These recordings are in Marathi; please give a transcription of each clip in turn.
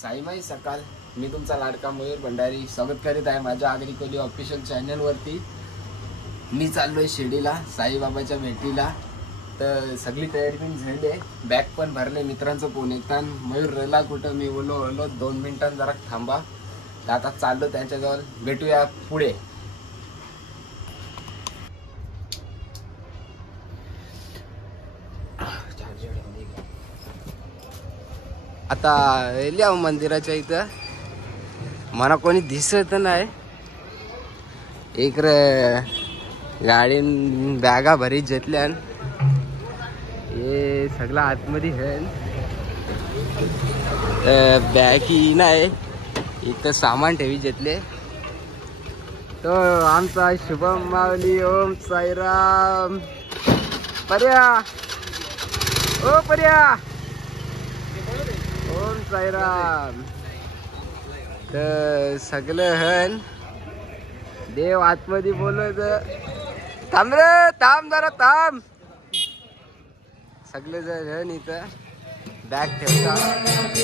साईमाई सकाळ. मी तुमचा लाडका मयूर भंडारी स्वागत करीत आहे माझ्या आगरी कोली ऑफिशियल चॅनलवरती. मी चाललोय शिर्डीला साईबाबाच्या भेटीला. तर सगळी तयारी पण झाली आहे, बॅग पण भरले. मित्रांचं फोन येतात, मयूर राहिला कुठं? मी बोललो 2 मिनिटांत जरा थांबा. तर आता चाललो त्यांच्याजवळ, भेटूया पुढे. आता लिहा मंदिराच्या इथं मला कोणी दिसत नाही. इकडे गाडीन बॅगा भरीत घेतल्या. हे सगळं आतमध्ये आहे. बॅगी नाही, इथं सामान ठेवी घेतले. तो आमचा शुभम माऊली. ओम साईराम. पर्या ओ पर्या, ओम साईराम. तर सगळं हन देव आतमध्ये बोलत. थांब रे, थांब जरा थांब. सगळे जण इथं बॅग ठेवतात.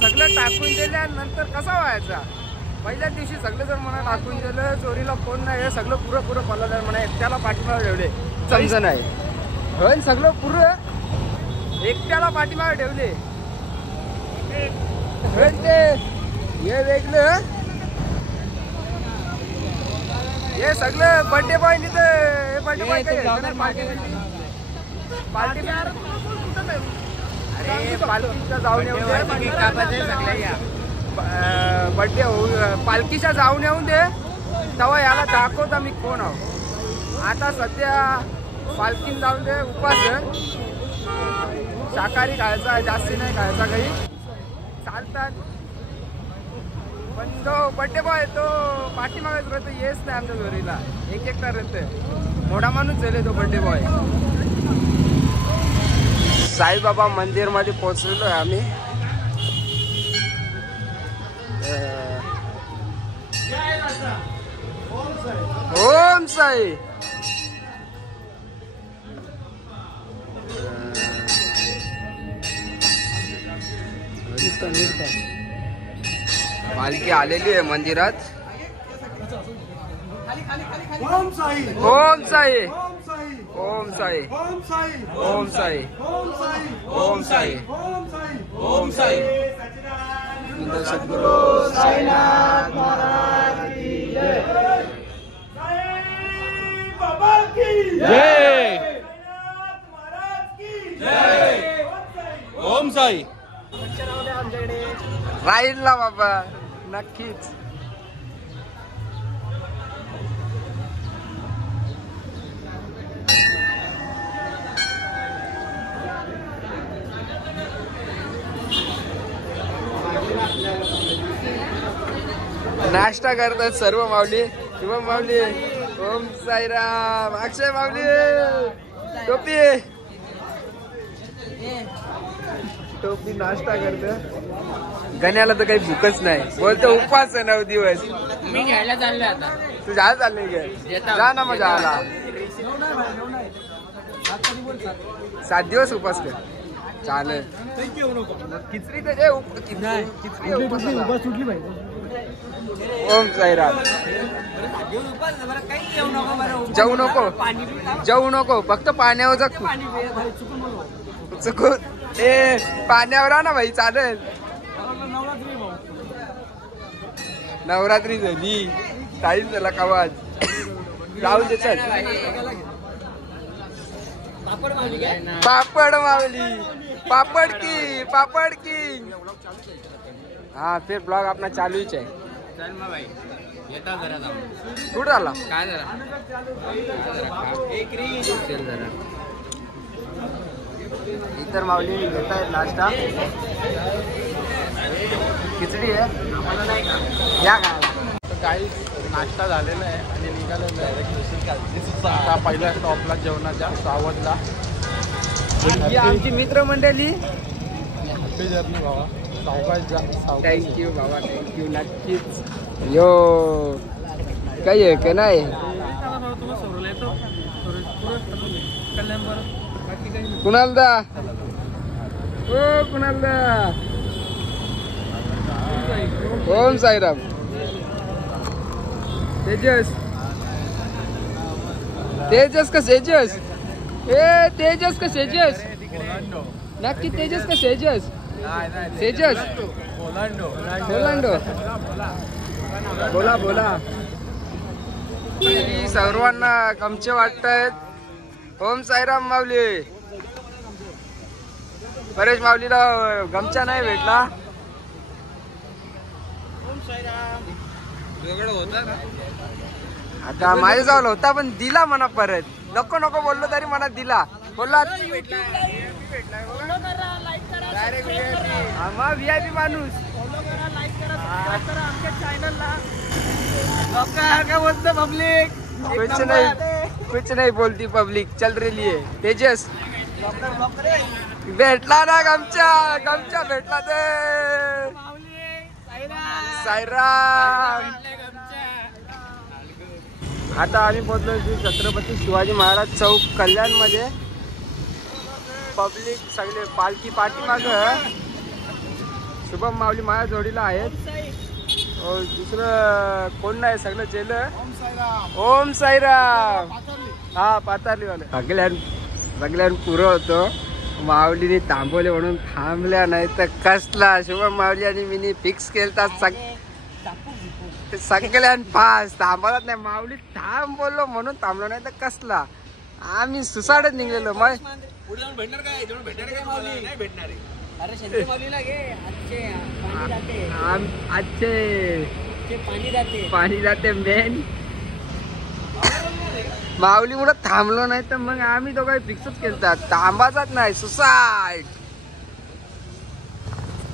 सगळं टाकून दिल्यानंतर कसा व्हायचा? पहिल्या दिवशी सगळे जर म्हणा टाकून दिलं, चोरीला फोन नाही, हे सगळं पुरं पडलं म्हणा, एकट्याला पाठीमागे ठेवले समज नाही. होईल सगळं पुरं एकट्याला पाठीमागे ठेवले. हे वेगळं, हे सगळं बर्थडे बॉय तिथे. बर्थडे बॉय पार्टी अरे पालखीच्या जाऊन येऊन दे. बर्थडे पालखीच्या जाऊन येऊन दे तेव्हा याला दाखवता मी कोण आहो. आता सध्या पालखीत जाऊन दे. उपास शाकाहारी खायचा, जास्ती नाही खायचा काही चालतात. पण तो बड्डे बॉय तो पाठीमागच राहतो, येस नाही आमच्या घरीला. एकटा राहतोय, मोठा माणूस झाले तो बड्डे बॉय. साईबाबा मंदिर मध्ये पोहोचलेलो आहे आम्ही. ओम साई. पालखी आलेली आहे मंदिरात. ओम साई, ओम साई, ओम साई, ओम साई, ओम साई, ओम साई, ओम साई, ओम साई, ओम साई, ओम साई. सद्गुरु साईनाथ महाराज की जय. साई बाबा की जय. साईनाथ महाराज की जय. ओम साई. राहील बाबा नक्कीच. नाश्ता करतात सर्व माऊली. शुभम माऊली, ओम साईराम, अक्षय माऊली, टोपी टोपी नाश्ता करते. गण्याला तर काही भूकच नाही, बोलतो उपवास आहे 9 दिवस. मी घ्यायला चाललोय आता. तू जा चालले गे, जा ना मजा आला. 7 दिवस उपास कर, चालेल. खिचडी तर ओम साईराम. जाऊ नको, जाऊ नको, फक्त पाण्यावर जा. चुकून पाण्यावर आ ना भाई, चालेल. नवरात्री झाली, टाईम झाला कावाज. जाऊ दे चल. पापड मावली, पापड की, पापड की. हाँ फिर ब्लॉग अपना चालू ही है. चल मग भाई येता जरा जाऊ. कुठं आला काय जरा एक री चल जरा. इतर माऊली घेत आहेत नाश्ता. खिचडी आहे या काय. काही नाश्ता झालेला आहे आणि निघालेला आहे आता पहिल्या स्टॉपला जेवणाच्या सावधला. ही आमची मित्रमंडळी. हॅपी जर्नी बाबा. सावकाश जा. थँक्यू बाबा, थँक्यू. नक्कीच यो काही आहे का नाही. कुणाल दा, ओ कुणाल दा. ओम साईराम. तेजस, तेजस का सेजस. ए तेजस का सेजस. नक्की तेजस का सेजस. Sages Orlando. बोला बोला. सर्वांना गमचे वाटतायत. ओम साईराम माऊली. परेश माऊलीला गमचा नाही भेटला. आता माझ्याजवळ होता पण दिला म्हणा परत. नको नको बोललो तरी मनात दिला. बोलला आम्हा VIP माणूस. पब्लिक कुछ नहीं बोलती पब्लिक. चल रही है. तेजस भेटला ना गमचा. गमचा भेटला ते. साईराम. आता आम्ही पोहोचलो श्री छत्रपती शिवाजी महाराज चौक कल्याण मध्ये. पब्लिक सगळे पालखी पाठीमाग. शुभम माऊली माझ्या जोडीला आहेत. दुसरं कोण नाही, सगळं जेलं. ओम साईराम. हा पातारली वाले सगळ्यां पुरं होतं. माऊलीने थांबवले म्हणून थांबल्या, नाही तर कसला शुभम माऊली आणि मी फिक्स केलता सगळ्यां फास्ट थांबवत नाही. माऊली थांब बोललो म्हणून थांबलो, नाही तर कसला आम्ही सुसाडच निघलेलो. मग पाणी जाते मेन माऊली मुळे थांबलो, नाही तर मग आम्ही दोघं फिक्सच केलतात, थांबाचाच नाही सुसाईड.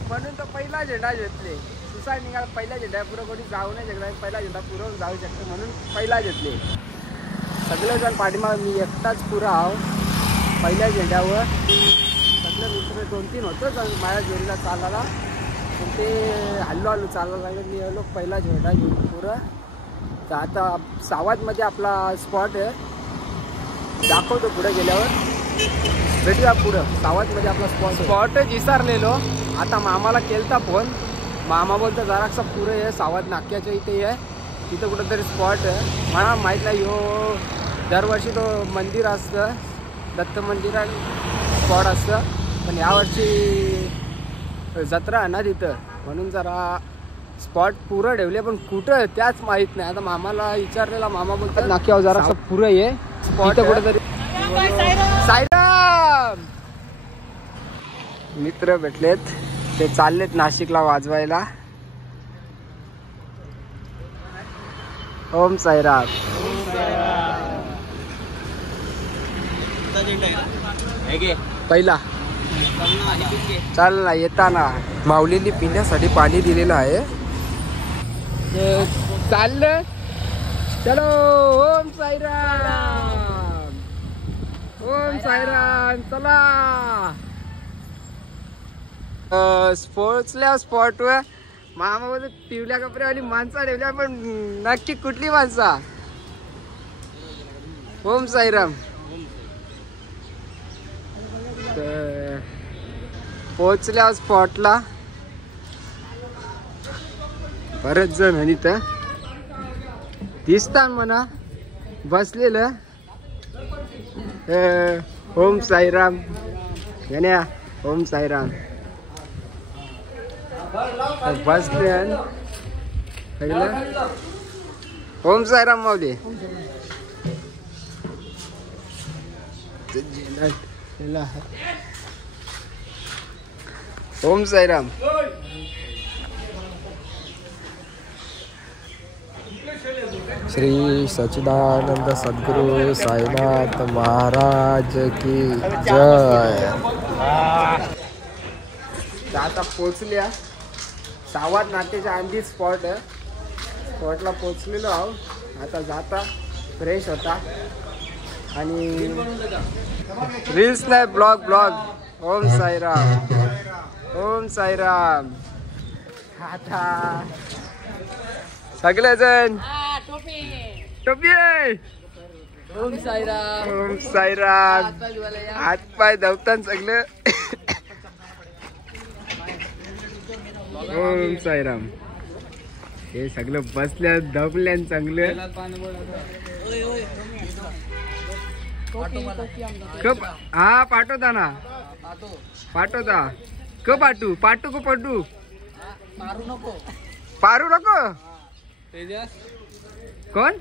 म्हणून तो पहिला झेंडा घेतले. सुसाईड निघाला पहिला झेंडा, पुढे कोणी जाऊ नाही शकता, पहिला झेंडा पुरवून जाऊ शकतो म्हणून पहिला घेतले. सगळेजण पाठीमाग, मी एकटाच पुरा आहो पहिल्या झेंड्यावर. सगळे मित्र 2-3 होतोच माझ्या जोडीला चालायला, पण ते हल्लो चालायला लागले. मी आलो पहिला झेंडा घेऊन पुरं. तर आता सावधमध्ये आपला स्पॉट आहे, दाखवतो पुढे गेल्यावर, भेटूया पुढं. सावधमध्ये आपला स्पॉटच विसरलेलो. आता मामाला केलता फोन, मामा बोलतो जरासा पुढे आहे, सावध नाक्याच्या इथे आहे, तिथं कुठंतरी स्पॉट आहे. मला माहीत नाही. हो दरवर्षी तो मंदिर असतं, दत्त मंदिरात स्पॉट असतं, पण यावर्षी जत्रा आहे ना तिथं, म्हणून जरा स्पॉट पुरं ठेवले, पण कुठं त्याच माहीत नाही. आता मामाला विचारलेला, मामा बोलतात नाक्यावर जरासं पुरं आहे स्पॉट कुठंतरी. साईराम मित्र भेटलेत, ते चाललेत नाशिकला वाजवायला. ओम साईराम. पहिला चाल ना, येताना माऊलींनी पिण्यासाठी पाणी दिलेलं आहे. चाललं चलो. ओम साईराम, ओम साईराम. चला पोहोचल्या स्पॉटवर. मामा बोलतो पिवल्या कपड्यावाली माणसा ठेवल्या, पण नक्की कुठली माणसा? ओम साईराम. पोहोचल्या स्पॉटला. बरेच जण आणि तर दिसतात म्हणा बसलेलं. ओम साईराम गण्या. ओम साईराम बसले. ओम साईराम माऊली. ओम साईराम. श्री सच्चिदानंद सद्गुरु साईनाथ महाराज की जय. आता पोचल्या सावध नाट्याच्या आधी स्पॉट आहे, स्पॉटला पोचलेलो आहो. आता जाता फ्रेश होता आणि रील्स नाही, ब्लॉग. ओम साईराम, ओम साईराम. आता सगळेजण टोपी आहे. ओम साईराम, ओम साईराम. हात पाय धवतान सगळं. ओम साईराम. हे सगळं बसल्या दबल्या चांगलं. कप हा पाठवता ना, पाठवता क पाठू को पाठू. पारू नको. कोण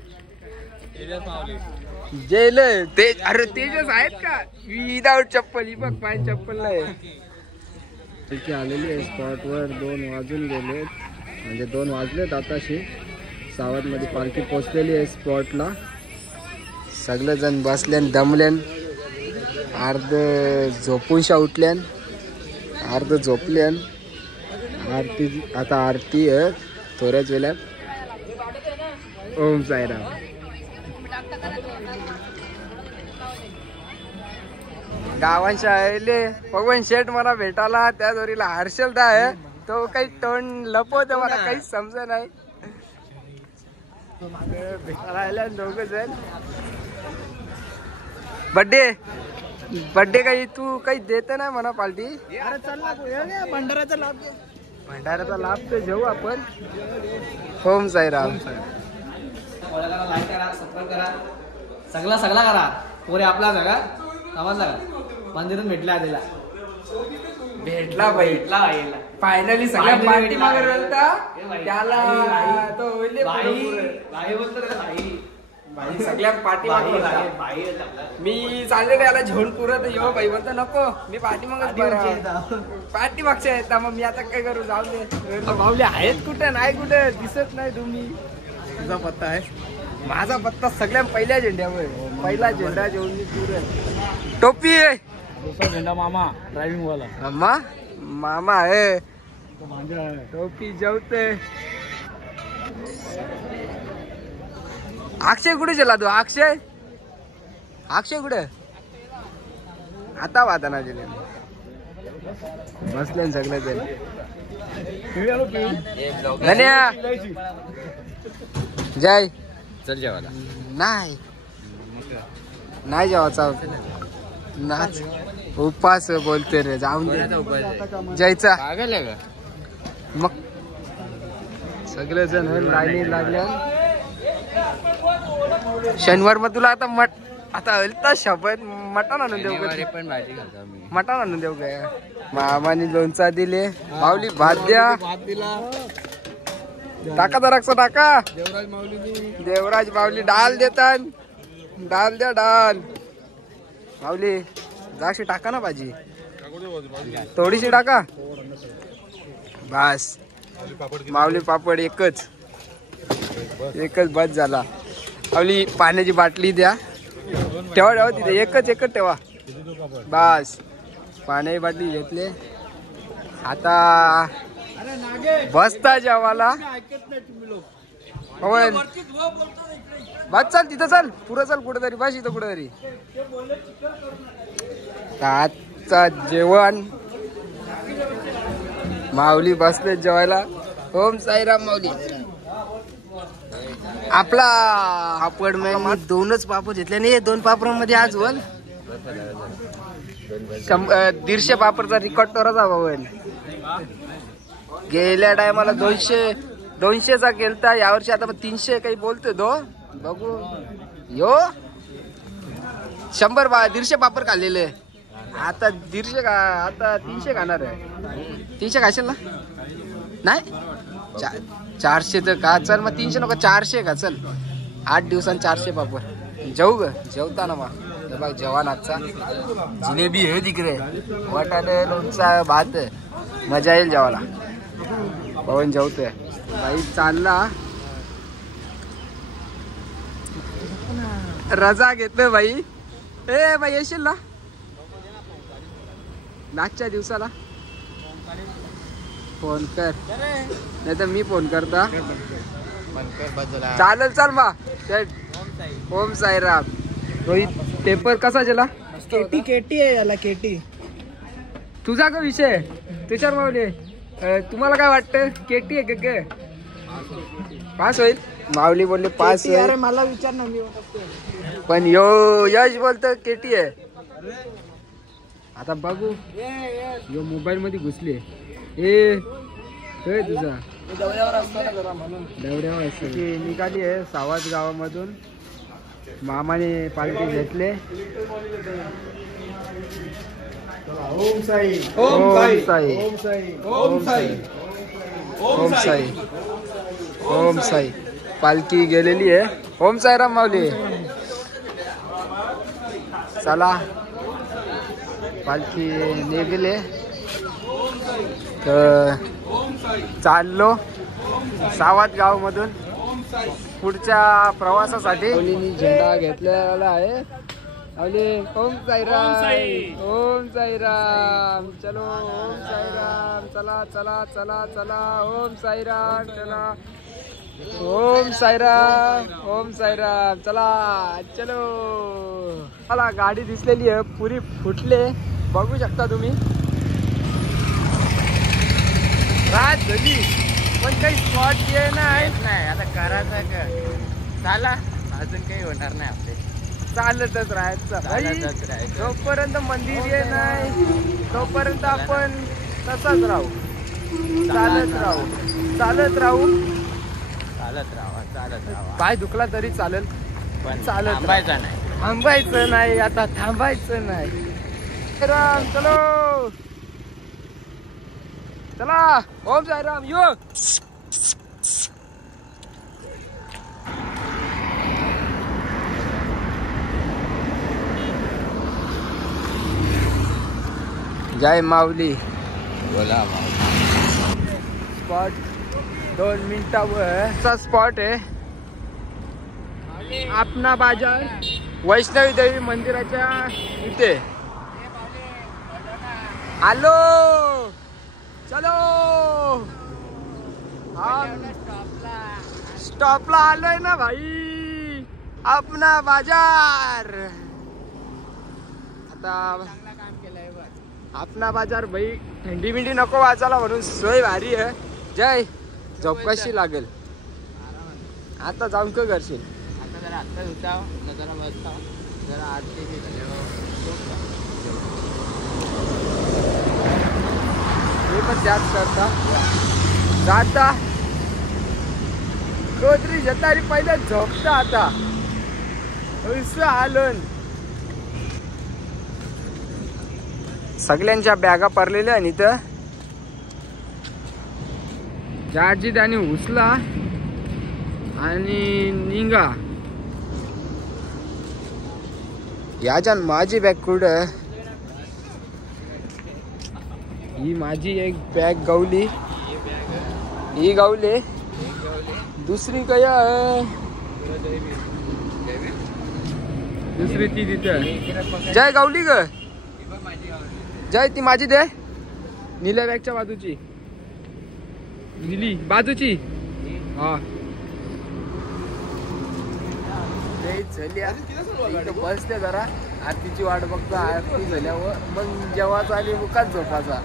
जेल ते? अरे तेजस आहेत का विदाउट चप्पल? ही बघ पाय चप्पल नाही. तिथे आलेली आहे स्पॉटवर. 2 वाजून गेलेत, म्हणजे 2 वाजलेत आताशी. सावधमध्ये पालखी पोचलेली आहे स्पॉटला. सगळेजण बसल्यान दमल्यान, अर्ध झोपूनशा उठल्यान, अर्ध झोपल्यान. आरती आता आरती आहे थोड्याच वेळात. ओम साईराम. गावांच्या आले पवन शेठ मला भेटायला. त्या जोरीला हर्षलदा आहे, तो काही तोंड लपवत मला काही समज नाही. भेटायला आल्या दोघ जण. बर्थडे काही तू काही देत नाही म्हणा पार्टी. भंडाऱ्याचा लाभ, भंडाऱ्याचा लाभ तर घेऊ आपण. ओम साईराम. लाईक करा, सबस्क्राईब करा, सगळा करा. पोरे आपला जागा समजला का? मंदिरात भेटला आलेला भेटला बाई भेटला बाईला फायनली सगळ्या Finally पार्टी भेटला. मागे रलता ए बाई. त्याला बाई. तो होईल बाई बोलतो रे भाई भाई सगळ्या पार्टी बाई मागे बाई रलता. बाई आहे आपला. मी चाललेलो याला घेऊन पुरत यो भाई म्हणतो नको मी पार्टी मागच पाठीमागचे येतात. पार्टी मागच्या येतात मग मी आता काय करू जाऊ दे माऊली आहेत कुठे नाही कुठे दिसत नाही तुम्ही तुझा पत्ता आहे माझा पत्ता सगळ्या पहिल्या झेंड्यावर पहिला झेंडा घेऊन मी पुरत टोपी आहे दुसरा झेंडा मामा ड्रायव्हिंग वाला अम्मा मामा आहे तो भांजा आहे टोपी जेवते अक्षय कुठे गेला तू अक्षय अक्षय कुठे आता वाता ना गेले बसले ना सगळे ते धन्या जय चल जेवायला नाही नाही जेवायचा नाच उपास बोलते रे जाऊन दे जायचा पागल आहे का मग सगळे जण लाईनी लागल्या शनिवार मग तुला आता आता हलता शपथ मटण आणून देऊ का? पण भाजी घालतो मी मटण आणून देऊ काय मामानी लोणचा दिले माऊली भात द्या भात दिला टाका जराक्स टाका देवराज माऊलीनी देवराज माऊली डाल देतात डाल द्या डाल माऊली जाशी टाका ना भाजी थोडीशी टाका बस माऊली पापड एकच बस झाला माऊली पाण्याची बाटली द्या ठेवा ठेवा तिथे एकच ठेवा बस पाण्याची बाटली घेतले आता बसता जेवाला पवन बस चाल तिथं चाल पुढं चाल कुठेतरी बस इथं कुठेतरी आजचा जेवण माऊली बसले जेवायला ओम साईराम माऊली आपला पापड मी दोनच पापड घेतले नाही 2 पापडांमध्ये आज वन 150 पापडचा रिकॉर्ड तोराचा भवन गेल्या टायमाला 200चा केलता यावर्षी आता 300 काही बोलतोय दो बघू यो 100-150 पापड खाल्लेले आता 150 का आता 300 खाणार आहे 300 खाशील ना नाही 400 तर का चल मग 300 नको 400 का चल 8 दिवसांत 400 पापड जेऊ ग जेवता ना मग बघ जेवण आजचा जिलेबी आहे तिकडे वाटाणे लोणचा भात मजा येईल जेवायला पवन जेवतोय बाई चालला रजा घेतोय बाई ए बाई येशील ना नाचच्या दिवसाला फोन कर नाही तर मी फोन करता चालेल चाल मा ओम साईराम रोहित पेपर कसा गेला केटी आहे याला केटी तुझा का विषय तुषार माऊली तुम्हाला काय वाटतं केटी आहे का पास होईल माऊली बोलले पास होईल मला विचार ना मी पण यो यश बोलतो केटी आहे आता बघू यो मोबाईल मध्ये घुसले ए तुझा दौड्यावर असतो की निघाली आहे सावज गावामधून मामाने पालखी घेतले ओम साई ओम साई ओम साई ओम साई ओम साई ओम साई पालखी गेलेली आहे ओम साईराम माऊली चला पालखी निघले तर चाललो सावत गाव मधून पुढच्या प्रवासासाठी झेंडा घेतलेला आहे ओम साईराम ओम साईराम चलो ओम साईराम चला चला चला चला ओम साईराम चला ओम साईराम चला चलो मला गाडी दिसलेली आहे पुरी फुटले बघू शकता तुम्ही रात झाली पण काही स्पॉट ये नाही आता करायचं का झाला अजून काही होणार नाही आपले चालतच राहायचं जोपर्यंत मंदिर ये नाही तोपर्यंत आपण तसाच राहू चालत राहू पाय दुखला तरी चालेल पण चालत थांबायचं नाही आता थांबायचं नाही राम चलो चला ओम साईराम यो जय माऊली बोला स्पॉट 2 मिनिटाचा स्पॉट आहे आपना बाजार वैष्णवी देवी मंदिराच्या इथे आलो चलो स्टॉपला आलोय ना भाई आपना बाजार आता आपला बाजार भाई थंडी बिंडी नको वाचायला म्हणून सोय भारी आहे जय झोप कशी लागेल आता जाऊन का करशील आता जरा आत्ता होता जरा बसता जरा आरती मी पण त्याच करता जाता कोतरी जतारी पहिले झोपता आता उसं आलोन सगळ्यांच्या बॅगा पडलेल्या आणि इथं चार्जी त्याने उचला आणि निघा याच्यान माझी बॅग कुठं ही माझी एक बॅग गावली ही गावली दुसरी काय दुसरी ती तिथं जय गावली ग जय ती माझी दे निल्या बॅगच्या बाजूची निली बाजूची हा बसते जरा आरतीची वाट बघता आरती झाल्यावर मग जेवायचा आणि मुखात झोपाचा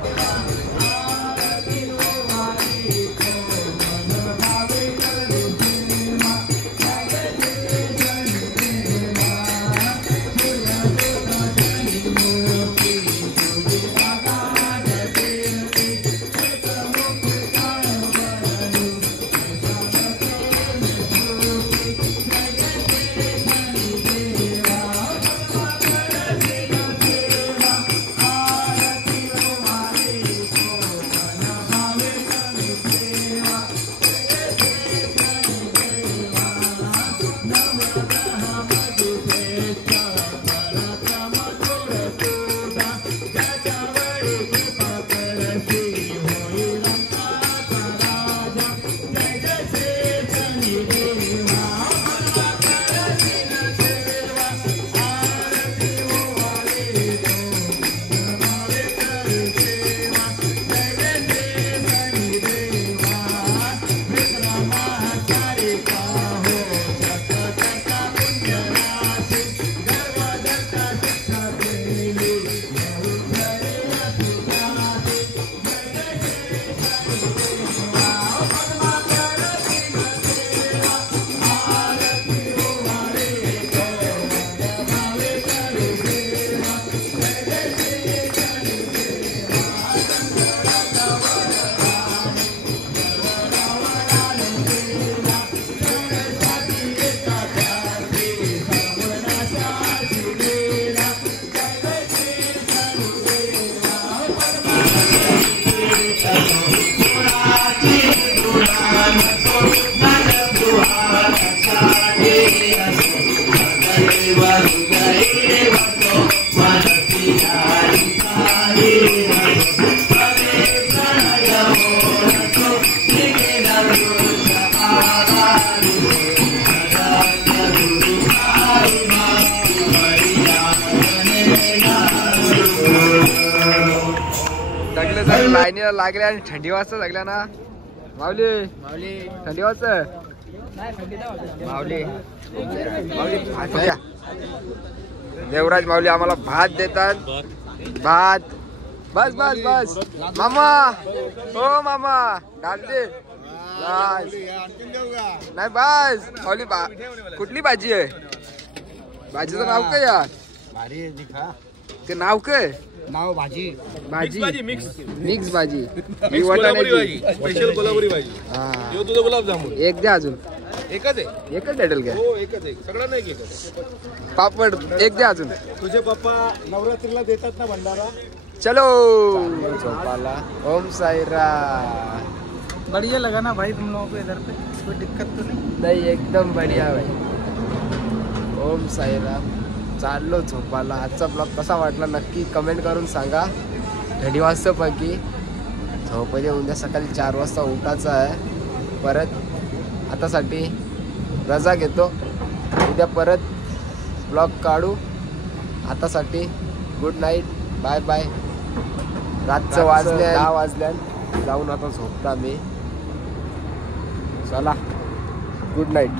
लाईनीला लागल्या आणि थंडी वाजता लागल्या ना माऊली माऊली थंडी वाजता माऊली माऊली देवराज माऊली आम्हाला भात देतात भात बस बस बस मामा हो मामा डाल दे नाही बस माऊली कुठली भाजी आहे भाजीचं नाव काय यार ते नाव काय नाव भाजी भाजी मिक्स भाजी स्पेशल कोल्हापुरी भाजी हा तुझं गुलाबजामुन एक द्या अजून एकच आहे एकच भेटेल का? हो एकच आहे सगळं नाही घेत पापड एक द्या अजून. तुझे पप्पा नवरात्रीला देतात ना भंडारा चलो झोपाला. ओम साईरा. बढ़िया लगा ना भाई तुम लोगों को इधर पे कोई दिक्कत तो नहीं? नाही एकदम बढिया भाई. ओम साईरा. चाललो झोपाला. आजचा ब्लॉग कसा वाटला नक्की कमेंट करून सांगा. घडी वाजता पैकी झोपायचे. उद्या सकाळी 4 वाजता उठायचं आहे परत. आतासाठी रजा घेतो. उद्या परत ब्लॉग काढू. आतासाठी गुड नाईट. Bye bye. रातचं वाजले 10 वाजल्या. जाऊन आता झोपता मी. चला गुड नाईट.